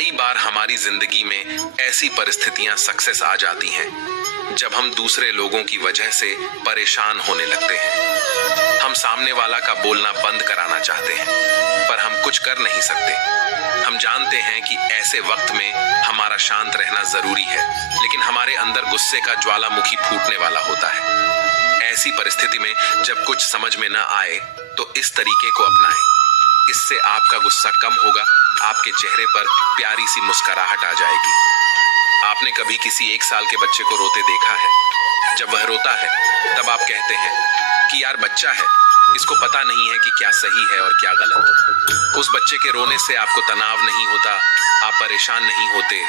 कई बार हमारी जिंदगी में ऐसी परिस्थितियां सक्सेस आ जाती हैं जब हम दूसरे लोगों की वजह से परेशान होने लगते हैं। हम सामने वाला का बोलना बंद कराना चाहते हैं पर हम कुछ कर नहीं सकते। हम जानते हैं कि ऐसे वक्त में हमारा शांत रहना जरूरी है, लेकिन हमारे अंदर गुस्से का ज्वालामुखी फूटने वाला होता है। ऐसी परिस्थिति में जब कुछ समझ में न आए तो इस तरीके को अपनाएं। इससे आपका गुस्सा कम होगा, आपके चेहरे पर प्यारी सी मुस्कुराहट आ जाएगी। आपने कभी किसी 1 साल के बच्चे को रोते देखा है? जब वह रोता है तब आप कहते हैं कि यार बच्चा है, इसको पता नहीं है कि क्या सही है और क्या गलत। उस बच्चे के रोने से आपको तनाव नहीं होता, आप परेशान नहीं होते,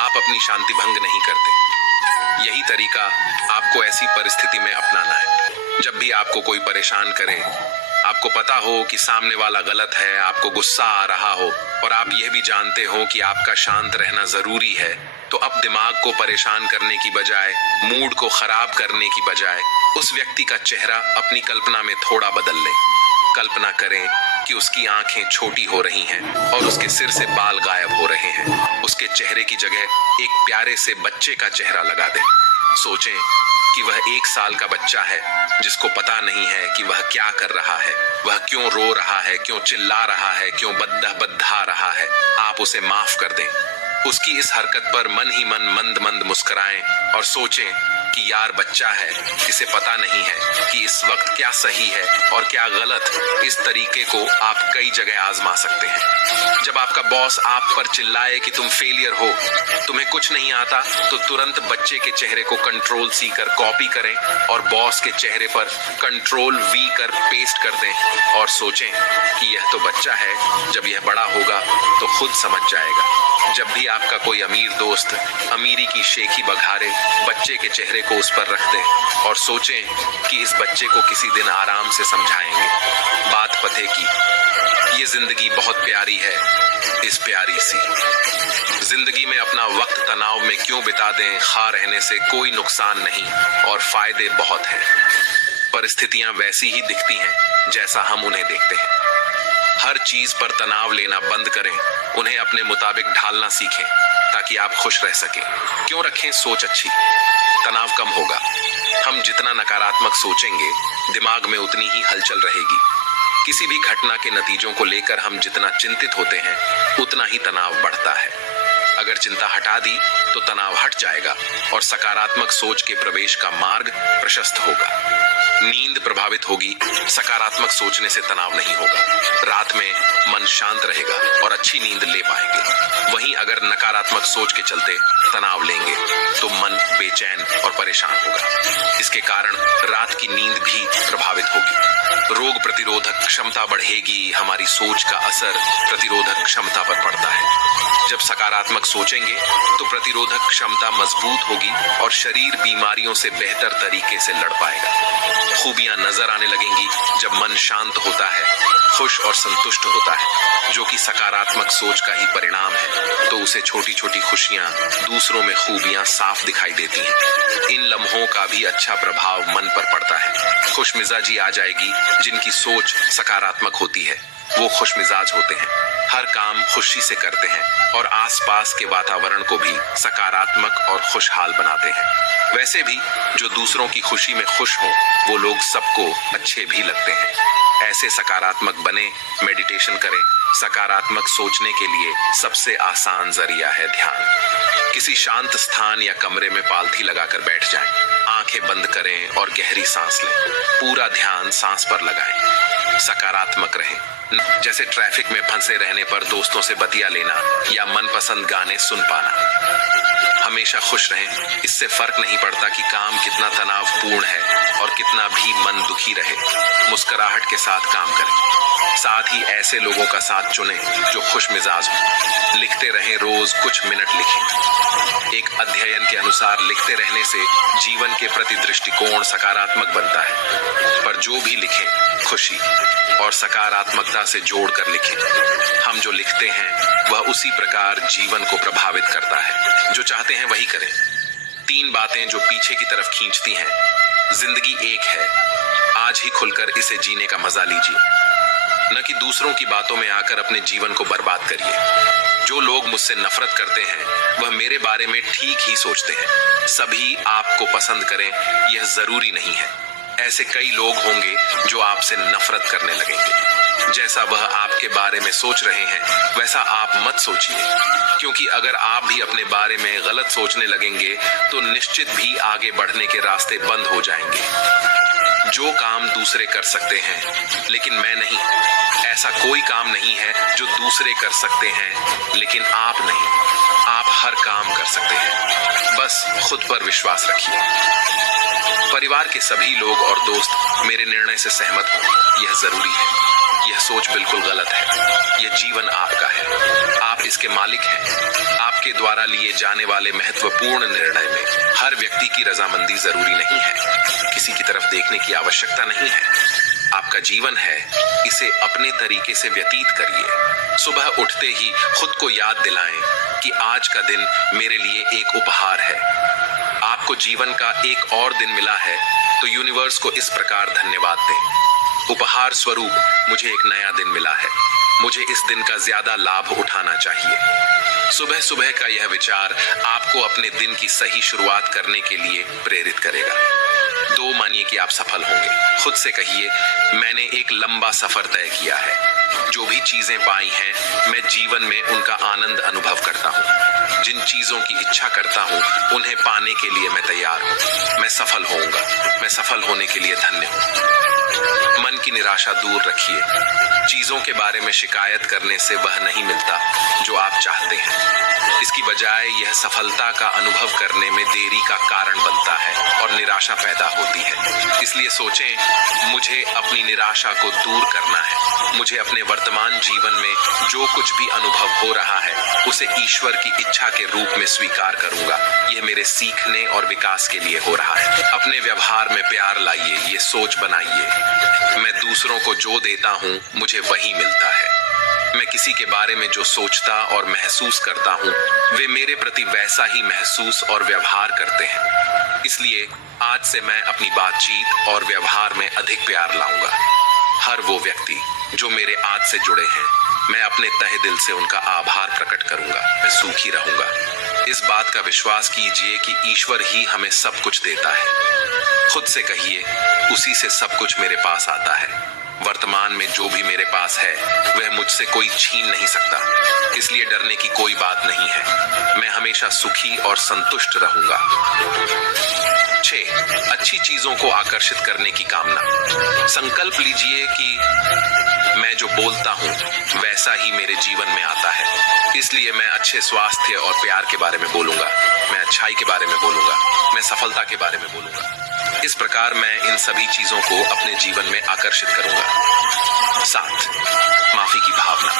आप अपनी शांति भंग नहीं करते। यही तरीका आपको ऐसी परिस्थिति में अपनाना है। जब भी आपको कोई परेशान करे, आपको पता हो कि सामने वाला गलत है, आपको गुस्सा आ रहा हो और आप यह भी जानते हो कि आपका शांत रहना जरूरी है, तो अब दिमाग को परेशान करने की बजाय, मूड को खराब करने की बजाय उस व्यक्ति का चेहरा अपनी कल्पना में थोड़ा बदल लें। कल्पना करें कि उसकी आंखें छोटी हो रही हैं और उसके सिर से बाल गायब हो रहे हैं। उसके चेहरे की जगह एक प्यारे से बच्चे का चेहरा लगा दें। सोचें कि वह 1 साल का बच्चा है जिसको पता नहीं है कि वह क्या कर रहा है, वह क्यों रो रहा है, क्यों चिल्ला रहा है, क्यों बद्दा रहा है। आप उसे माफ कर दें। उसकी इस हरकत पर मन ही मन मंद मंद मुस्कुराएं और सोचें कि यार बच्चा है, इसे पता नहीं है कि इस वक्त क्या सही है और क्या गलत। इस तरीके को आप कई जगह आजमा सकते हैं। जब आपका बॉस आप पर चिल्लाए कि तुम फेलियर हो, तुम्हें कुछ नहीं आता, तो तुरंत बच्चे के चेहरे को कंट्रोल C कर कॉपी करें और बॉस के चेहरे पर कंट्रोल V कर पेस्ट कर दें और सोचें कि यह तो बच्चा है, जब यह बड़ा होगा तो खुद समझ जाएगा। जब भी आपका कोई अमीर दोस्त अमीरी की शेखी बघारे, बच्चे के चेहरे को उस पर रख दें और सोचें कि इस बच्चे को किसी दिन आराम से समझाएंगे। बात पते की, ये जिंदगी बहुत प्यारी है, इस प्यारी सी जिंदगी में अपना वक्त तनाव में क्यों बिता दें। खा रहने से कोई नुकसान नहीं और फायदे बहुत हैं। परिस्थितियां वैसी ही दिखती हैं जैसा हम उन्हें देखते हैं। हर चीज पर तनाव लेना बंद करें, उन्हें अपने मुताबिक ढालना सीखें ताकि आप खुश रह सकें। क्यों रखें सोच अच्छी, तनाव कम होगा। हम जितना नकारात्मक सोचेंगे, दिमाग में उतनी ही हलचल रहेगी। किसी भी घटना के नतीजों को लेकर हम जितना चिंतित होते हैं, उतना ही तनाव बढ़ता है। अगर चिंता हटा दी तो तनाव हट जाएगा और सकारात्मक सोच के प्रवेश का मार्ग प्रशस्त होगा। नींद प्रभावित होगी, सकारात्मक सोचने से तनाव नहीं होगा। रात में मन शांत रहेगा और अच्छी नींद ले पाएंगे। वहीं अगर नकारात्मक सोच के चलते तनाव लेंगे तो मन बेचैन और परेशान होगा। इसके कारण रात की नींद भी प्रभावित होगी। रोग प्रतिरोधक क्षमता बढ़ेगी। हमारी सोच का असर प्रतिरोधक क्षमता पर पड़ता है। जब सकारात्मक सोचेंगे तो प्रतिरोधक क्षमता मजबूत होगी और शरीर बीमारियों से बेहतर तरीके से लड़ पाएगा। खूबियां नजर आने लगेंगी जब मन शांत होता है, खुश और संतुष्ट होता है, जो कि सकारात्मक सोच का ही परिणाम है। तो उसे छोटी छोटी खुशियां, दूसरों में खूबियां साफ दिखाई देती हैं। इन लम्हों का भी अच्छा प्रभाव मन पर पड़ता है। खुशमिजाजी आ जाएगी। जिनकी सोच सकारात्मक होती है वो खुशमिजाज होते हैं, हर काम खुशी से करते हैं और आसपास के वातावरण को भी सकारात्मक और खुशहाल बनाते हैं। वैसे भी जो दूसरों की खुशी में खुश हों, वो लोग सबको अच्छे भी लगते हैं। ऐसे सकारात्मक बने, मेडिटेशन करें। सकारात्मक सोचने के लिए सबसे आसान जरिया है ध्यान। किसी शांत स्थान या कमरे में पालथी लगाकर बैठ जाएं, आंखें बंद करें और गहरी सांस लें। पूरा ध्यान सांस पर लगाएं। सकारात्मक रहें, जैसे ट्रैफिक में फंसे रहने पर दोस्तों से बतिया लेना या मनपसंद गाने सुन पाना। हमेशा खुश रहें। इससे फर्क नहीं पड़ता कि काम कितना तनावपूर्ण है और कितना भी मन दुखी रहे, मुस्कुराहट के साथ काम करें। साथ ही ऐसे लोगों का साथ चुनें जो खुश मिजाज हो। लिखते रहें, रोज कुछ मिनट लिखें। एक अध्ययन के अनुसार लिखते रहने से जीवन के प्रति दृष्टिकोण सकारात्मक बनता है। पर जो भी लिखें, खुशी और सकारात्मकता से जोड़कर लिखें। हम जो लिखते हैं वह उसी प्रकार जीवन को प्रभावित करता है। जो चाहते हैं वही करें। 3 बातें जो पीछे की तरफ खींचती हैं। जिंदगी एक है, आज ही खुलकर इसे जीने का मजा लीजिए, न कि दूसरों की बातों में आकर अपने जीवन को बर्बाद करिए। जो लोग मुझसे नफरत करते हैं वह मेरे बारे में ठीक ही सोचते हैं। सभी आपको पसंद करें यह जरूरी नहीं है। ऐसे कई लोग होंगे जो आपसे नफरत करने लगेंगे। जैसा वह आपके बारे में सोच रहे हैं वैसा आप मत सोचिए, क्योंकि अगर आप भी अपने बारे में गलत सोचने लगेंगे तो निश्चित भी आगे बढ़ने के रास्ते बंद हो जाएंगे। जो काम दूसरे कर सकते हैं लेकिन मैं नहीं, ऐसा कोई काम नहीं है जो दूसरे कर सकते हैं लेकिन आप नहीं। आप हर काम कर सकते हैं, बस खुद पर विश्वास रखिए। परिवार के सभी लोग और दोस्त मेरे निर्णय से सहमत हों यह जरूरी है। यह सोच बिल्कुल गलत है। यह जीवन आपका है, आप इसके मालिक हैं। आपके द्वारा लिए जाने वाले महत्वपूर्ण निर्णय में हर व्यक्ति की रजामंदी जरूरी नहीं है। किसी की तरफ देखने की आवश्यकता नहीं है। आपका जीवन है, इसे अपने तरीके से व्यतीत करिए। सुबह उठते ही खुद को याद दिलाएं कि आज का दिन मेरे लिए एक उपहार है। आपको जीवन का एक और दिन मिला है तो यूनिवर्स को इस प्रकार धन्यवाद दें। उपहार स्वरूप मुझे एक नया दिन मिला है, मुझे इस दिन का ज्यादा लाभ उठाना चाहिए। सुबह सुबह का यह विचार आपको अपने दिन की सही शुरुआत करने के लिए प्रेरित करेगा। 2 मानिए कि आप सफल होंगे। खुद से कहिए, मैंने एक लंबा सफर तय किया है। जो भी चीजें पाई हैं मैं जीवन में उनका आनंद अनुभव करता हूँ। जिन चीजों की इच्छा करता हूँ उन्हें पाने के लिए मैं तैयार हूँ। मैं सफल होऊंगा। मैं सफल होने के लिए धन्य हूँ। मन की निराशा दूर रखिए। चीजों के बारे में शिकायत करने से वह नहीं मिलता जो आप चाहते हैं। इसकी बजाय यह सफलता का अनुभव करने में देरी का कारण बनता है और निराशा पैदा होती है। इसलिए सोचें, मुझे अपनी निराशा को दूर करना है। मुझे अपने वर्तमान जीवन में जो कुछ भी अनुभव हो रहा है उसे ईश्वर की इच्छा के रूप में स्वीकार करूंगा। यह मेरे सीखने और विकास के लिए हो रहा है। अपने व्यवहार में प्यार लाइए, ये सोच बनाइए, मैं दूसरों को जो देता हूँ मुझे वही मिलता है। मैं किसी के बारे में जो सोचता और महसूस करता हूँ वे मेरे प्रति वैसा ही महसूस और व्यवहार करते हैं। इसलिए आज से मैं अपनी बातचीत और व्यवहार में अधिक प्यार लाऊंगा। हर वो व्यक्ति जो मेरे आज से जुड़े हैं मैं अपने तहे दिल से उनका आभार प्रकट करूंगा। मैं सुखी रहूंगा। इस बात का विश्वास कीजिए कि ईश्वर ही हमें सब कुछ देता है। खुद से कहिए, उसी से सब कुछ मेरे पास आता है। वर्तमान में जो भी मेरे पास है वह मुझसे कोई छीन नहीं सकता, इसलिए डरने की कोई बात नहीं है। मैं हमेशा सुखी और संतुष्ट रहूंगा। 6. अच्छी चीजों को आकर्षित करने की कामना। संकल्प लीजिए कि मैं जो बोलता हूँ वैसा ही मेरे जीवन में आता है। इसलिए मैं अच्छे स्वास्थ्य और प्यार के बारे में बोलूंगा। मैं अच्छाई के बारे में बोलूंगा। मैं सफलता के बारे में बोलूंगा। इस प्रकार मैं इन सभी चीजों को अपने जीवन में आकर्षित करूंगा। 7. माफी की भावना।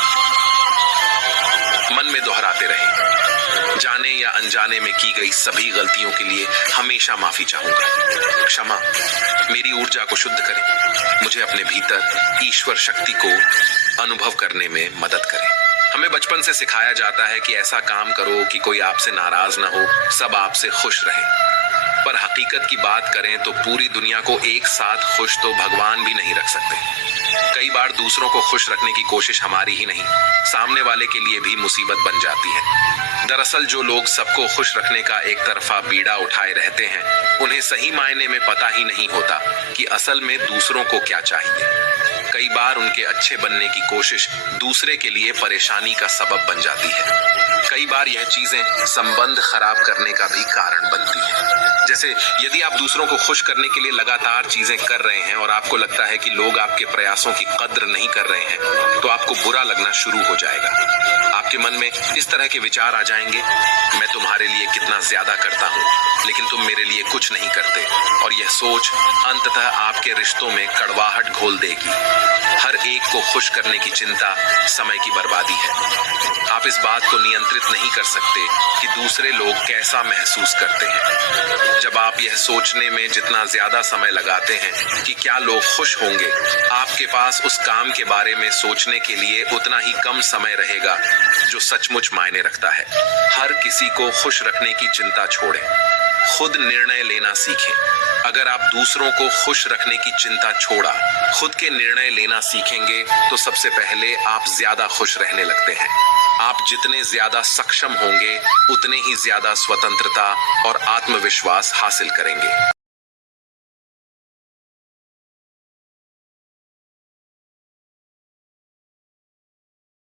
मन में दोहराते रहें, जाने या अनजाने में की गई सभी गलतियों के लिए हमेशा माफी चाहूंगा। क्षमा मेरी ऊर्जा को शुद्ध करे, मुझे अपने भीतर ईश्वर शक्ति को अनुभव करने में मदद करे। हमें बचपन से सिखाया जाता है कि ऐसा काम करो कि कोई आपसे नाराज ना हो, सब आपसे खुश रहे। पर हकीकत की बात करें तो पूरी दुनिया को एक साथ खुश तो भगवान भी नहीं रख सकते। कई बार दूसरों को खुश रखने की कोशिश हमारी ही नहीं, सामने वाले के लिए भी मुसीबत बन जाती है। दरअसल जो लोग सबको खुश रखने का एक तरफा बीड़ा उठाए रहते हैं उन्हें सही मायने में पता ही नहीं होता कि असल में दूसरों को क्या चाहिए। कई बार उनके अच्छे बनने की कोशिश दूसरे के लिए परेशानी का सबब बन जाती है। कई बार यह चीजें संबंध खराब करने का भी कारण बनती है। जैसे यदि आप दूसरों को खुश करने के लिए लगातार चीजें कर रहे हैं और आपको लगता है कि लोग आपके प्रयासों की कद्र नहीं कर रहे हैं तो आपको बुरा लगना शुरू हो जाएगा। आपके मन में इस तरह के विचार आ जाएंगे, मैं तुम्हारे लिए कितना ज्यादा करता हूँ लेकिन तुम मेरे लिए कुछ नहीं करते, और यह सोच अंततः आपके रिश्तों में कड़वाहट घोल देगी। हर एक को खुश करने की चिंता समय की बर्बादी है। आप इस बात को नियंत्रित नहीं कर सकते कि दूसरे लोग कैसा महसूस करते हैं। जब आप यह सोचने में जितना ज्यादा समय लगाते हैं कि क्या लोग खुश होंगे, आपके पास उस काम के बारे में सोचने के लिए उतना ही कम समय रहेगा जो सचमुच मायने रखता है। हर किसी को खुश रखने की चिंता छोड़ें, खुद निर्णय लेना सीखें। अगर आप दूसरों को खुश रखने की चिंता छोड़ा खुद के निर्णय लेना सीखेंगे तो सबसे पहले आप ज्यादा खुश रहने लगते हैं। आप जितने ज्यादा सक्षम होंगे उतने ही ज्यादा स्वतंत्रता और आत्मविश्वास हासिल करेंगे।